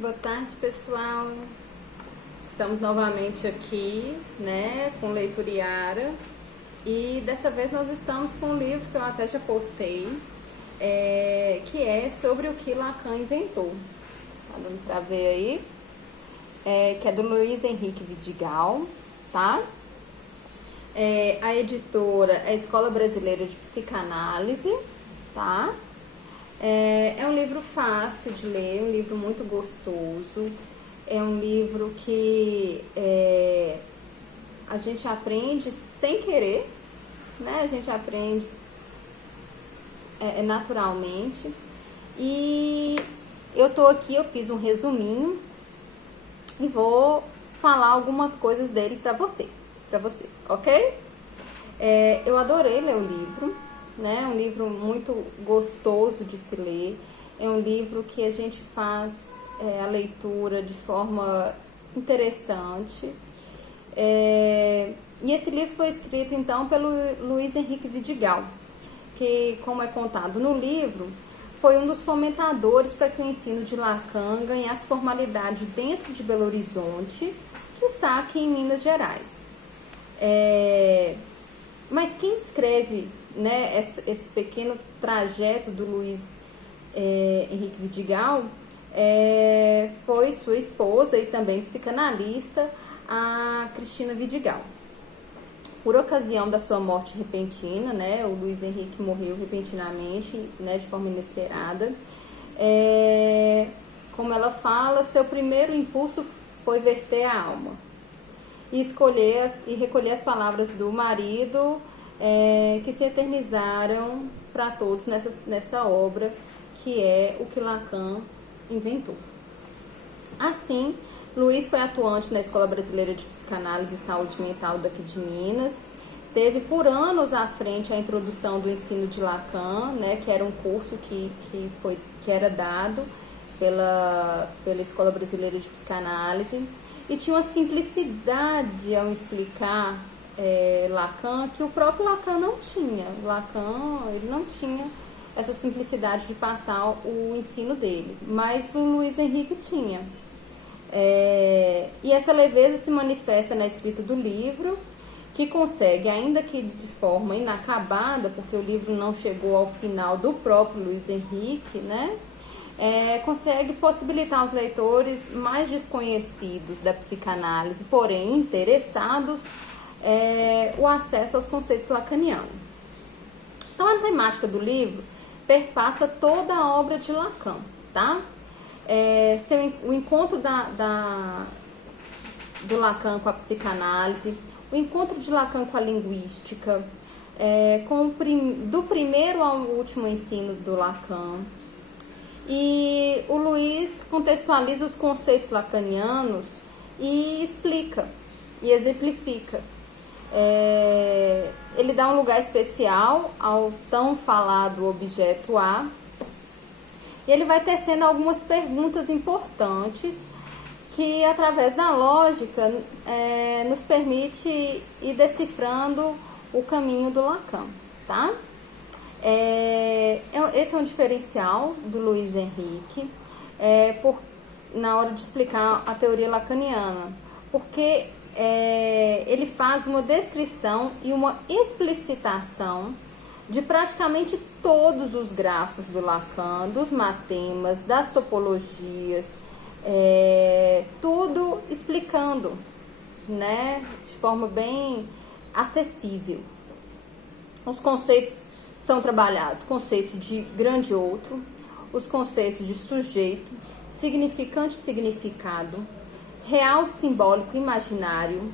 Boa tarde, pessoal. Estamos novamente aqui, né, com Leituriara. E dessa vez nós estamos com um livro que eu até já postei, que é sobre o que Lacan inventou. Tá dando pra ver aí? Que é do Luiz Henrique Vidigal, tá? A editora é a Escola Brasileira de Psicanálise, tá? É um livro fácil de ler, um livro muito gostoso. É um livro que a gente aprende sem querer, né? A gente aprende naturalmente. E eu tô aqui, eu fiz um resuminho e vou falar algumas coisas dele pra vocês, ok? Eu adorei ler o livro, né? É um livro muito gostoso de se ler. É um livro que a gente faz a leitura de forma interessante. E esse livro foi escrito, então, pelo Luiz Henrique Vidigal, que, como é contado no livro, foi um dos fomentadores para que o ensino de Lacan ganhasse formalidade dentro de Belo Horizonte, que está aqui em Minas Gerais. Mas quem escreve, né, esse pequeno trajeto do Luiz Henrique Vidigal foi sua esposa e também psicanalista, a Cristina Vidigal. Por ocasião da sua morte repentina, né, o Luiz Henrique morreu repentinamente, né, de forma inesperada. Como ela fala, seu primeiro impulso foi verter a alma e escolher e recolher as palavras do marido, que se eternizaram para todos nessa obra, que é o que Lacan inventou. Assim, Luiz foi atuante na Escola Brasileira de Psicanálise e Saúde Mental daqui de Minas. Teve por anos à frente a introdução do ensino de Lacan, né, que era um curso que era dado pela Escola Brasileira de Psicanálise. E tinha uma simplicidade ao explicar Lacan que o próprio Lacan não tinha. Lacan, ele não tinha essa simplicidade de passar o ensino dele, mas o Luiz Henrique tinha. E essa leveza se manifesta na escrita do livro, que consegue, ainda que de forma inacabada, porque o livro não chegou ao final do próprio Luiz Henrique, né? Consegue possibilitar aos leitores mais desconhecidos da psicanálise, porém interessados, o acesso aos conceitos lacanianos. Então, a temática do livro perpassa toda a obra de Lacan, tá? O encontro do Lacan com a psicanálise, o encontro de Lacan com a linguística, do primeiro ao último ensino do Lacan. E o Luiz contextualiza os conceitos lacanianos e explica e exemplifica. Ele dá um lugar especial ao tão falado objeto A, e ele vai tecendo algumas perguntas importantes que, através da lógica, nos permite ir decifrando o caminho do Lacan, tá? Esse é um diferencial do Luiz Henrique na hora de explicar a teoria lacaniana, porque ele faz uma descrição e uma explicitação de praticamente todos os grafos do Lacan, dos matemas, das topologias, tudo explicando, né, de forma bem acessível. Os conceitos são trabalhados, conceitos de grande outro, os conceitos de sujeito, significante e significado, real, simbólico, imaginário,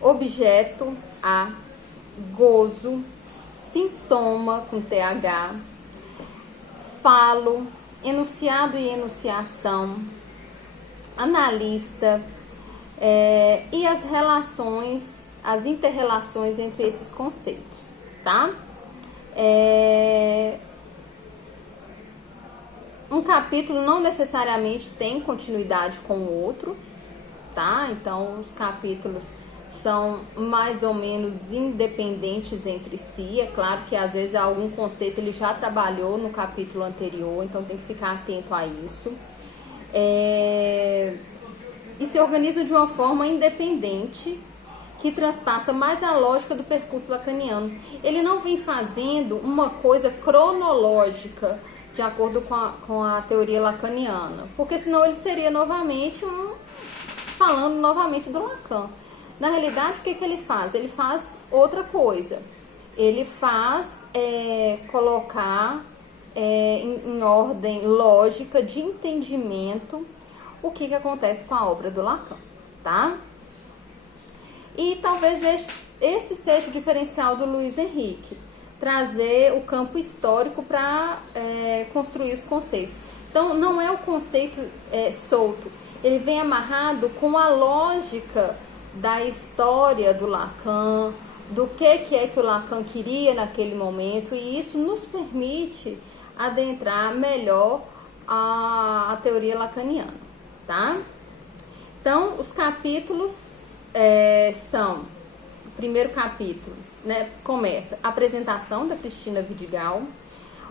objeto, A, gozo, sintoma, com TH, falo, enunciado e enunciação, analista, e as relações, as interrelações entre esses conceitos, tá? Um capítulo não necessariamente tem continuidade com o outro, tá? Então, os capítulos são mais ou menos independentes entre si. É claro que às vezes algum conceito ele já trabalhou no capítulo anterior, então tem que ficar atento a isso. e se organizam de uma forma independente, que transpassa mais a lógica do percurso lacaniano. Ele não vem fazendo uma coisa cronológica de acordo com a teoria lacaniana, porque senão ele seria novamente falando novamente do Lacan. Na realidade, o que ele faz? Ele faz outra coisa. Ele faz colocar em ordem lógica de entendimento o que acontece com a obra do Lacan, tá? E talvez esse seja o diferencial do Luiz Henrique, trazer o campo histórico para construir os conceitos. Então, não é o conceito solto, ele vem amarrado com a lógica da história do Lacan, do que é que o Lacan queria naquele momento, e isso nos permite adentrar melhor a teoria lacaniana, tá? Então, os capítulos são, o primeiro capítulo, né, começa a apresentação da Cristina Vidigal,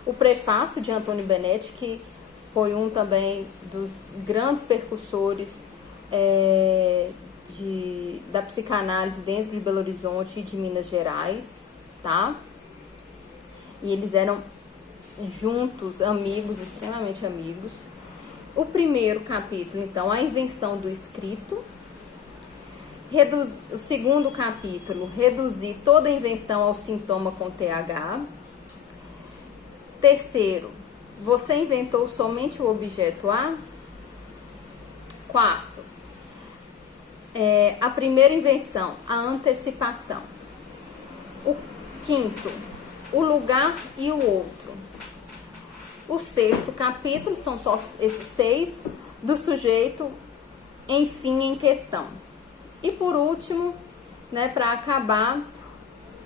o prefácio de Antônio Benetti, que foi um também dos grandes percussores da psicanálise dentro de Belo Horizonte e de Minas Gerais, tá? E eles eram juntos, amigos, extremamente amigos. O primeiro capítulo, então, a invenção do escrito. O segundo capítulo, reduzir toda invenção ao sintoma com TH. Terceiro, você inventou somente o objeto A. Quarto, a primeira invenção, a antecipação. O quinto, o lugar e o outro. O sexto capítulo, são só esses 6, do sujeito, enfim, em questão. E por último, né, para acabar,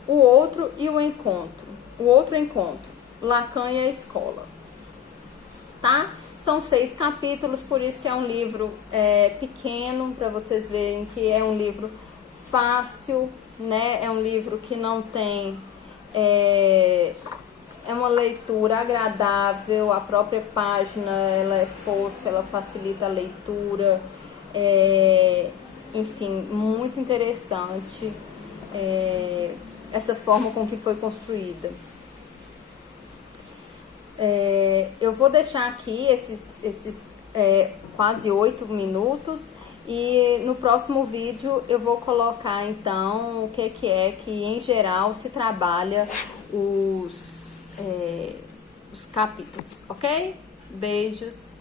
o outro e o encontro. O outro encontro, Lacan e a escola. Tá? São 6 capítulos, por isso que é um livro pequeno, para vocês verem que é um livro fácil, né? É um livro que não tem... É uma leitura agradável, a própria página ela é fosca, ela facilita a leitura, enfim, muito interessante essa forma com que foi construída. Eu vou deixar aqui esses quase 8 minutos e no próximo vídeo eu vou colocar então o que em geral se trabalha os capítulos, ok? Beijos!